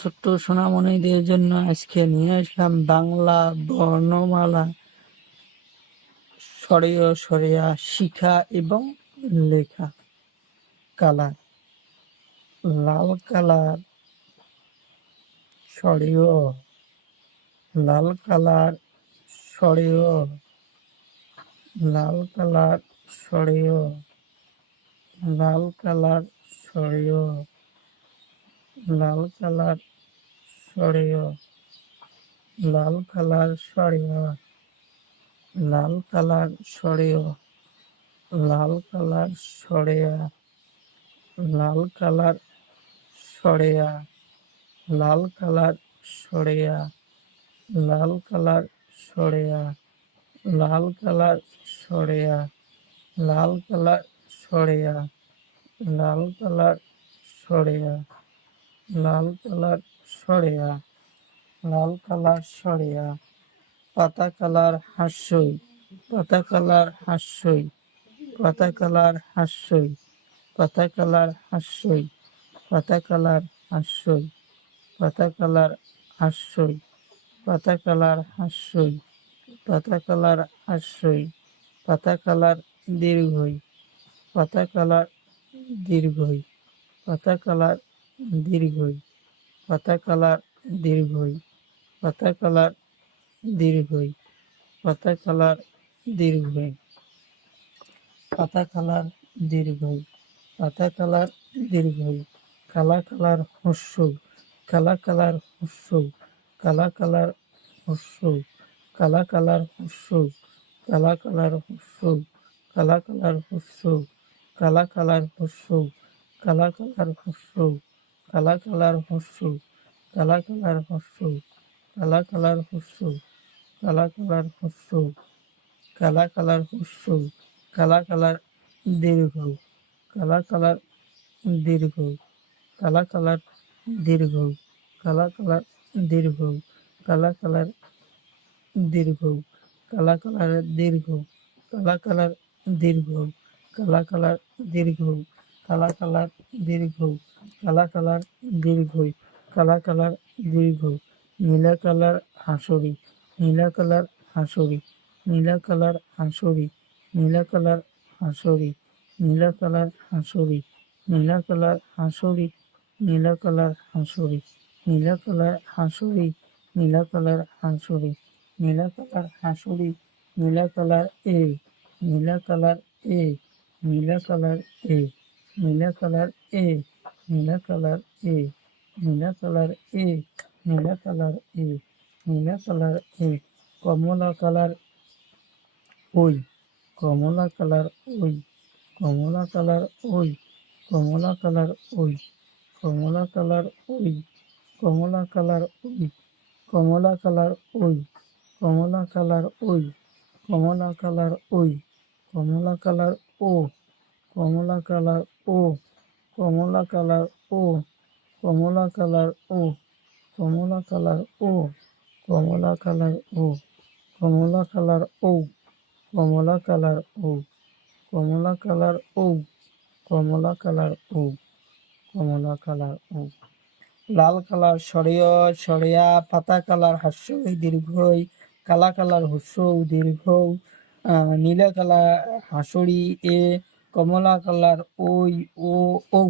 ছোট্ট সোনামণিদের জন্য আজকে নিয়ে আসলাম বাংলা বর্ণমালা স্বরীয় স্বরিয়া শিখা এবং লেখা। কালার: লাল কালার স্বরীয়, লাল কালার স্বরীয়, লাল কালার স্বরীয়, লাল কালার স্বরীয়, লাল কালার স্বরীয়, লাল কালার স্বরীয়, লাল কালার স্বরীয়, লাল কালার স্বরীয়, লাল কালার স্বরীয়, লাল কালার স্বরীয়, লাল কালার স্বরীয়, লাল কালার স্বরীয়, লাল কালার স্বরীয়, লাল কালার স্বরীয়, লাল কালার স্বরীয়, লাল কালার স্বরীয়। পাতা কালার হাস্যই, পাতা কালার হাস্যই, পাতা কালার হাস্যই, পাতা কালার হাস্যই, পাতা কালার হাস্যই, পাতা কালার হাস্যই, পাতা কালার হাস্যই, পাতা কালার হাস্যই, পাতা কালার দীর্ঘই, পাতা কালার দীর্ঘই, পাতা কালার দীর্ঘই, পাতা কালার দীর্ঘই, পাতা কালার দীর্ঘই, পাতা কালার দীর্ঘই, পাতা কালার দীর্ঘই, পাতা কালার দীর্ঘই। কালা কালার হস্যৌ, কালা কালার হস্যৌ, কালা কালার হস্যৌ, কালা কালার হস্যৌ, কালা কালার হস্যৌ, কালা কালার হস্যৌ, কালা কালার হস্যৌ, কালা কালার হস্যৌ, কালা কালার হস্যৌ, কালা কালার হস্যৌ, কালা কালার হস্যৌ, কালা কালার হস্যৌ, কালা কালার হস্যৌ, কালা কালার দীর্ঘ, কালা কালার দীর্ঘ, কালা কালার দীর্ঘ, কালা কালার দীর্ঘ, কালা কালার দীর্ঘ, কালা কালার দীর্ঘ, কালা কালার দীর্ঘ, কালা কালার দীর্ঘ, কালা কালার দীর্ঘ, কালা কালার দীর্ঘ, কালা কালার দীর্ঘ। নীলা কালার হাঁসুরি, নীলা কালার হাঁসুরি, নীলা কালার হাঁসুরি, নীলা কালার হাঁসুরি, নীলা কালার হাঁসুরি, নীলা কালার হাঁসুরি, নীলা কালার হাঁসুরি, নীলা কালার হাঁসুরি, নীলা কালার হাঁসুরি, নীলা কালার হাঁসুরি, নীলা কালার এ, নীলা কালার এ, নীলা কালার এ, নীলা কালার এ, নীলা কালার এ, নীলা কালার এ, নীলা কালার এ, নীলা কালার এ। কমলা কালার ওই, কমলা কালার ওই, কমলা কালার ওই, কমলা কালার ওই, কমলা কালার ওই, কমলা কালার ওই, কমলা কালার ওই, কমলা কালার ওই, কমলা কালার ওই, কমলা কালার ও, কমলা কালার ও, কমলা কালার ও, কমলা কালার ও, কমলা colour ও, কমলা colour ও, কমলা colour ও, কমলা colour ও, কমলা colour ও, কমলা colour ও, কমলা colour ও। লাল colour স্বরীয় স্বরিয়া, পাতা কালার হাস্যই দীর্ঘই, কালা কালার হস্যৌ দীর্ঘ, নীলা কালার হাঁসুরি এ, কমলা কালার ওই ও ঔ।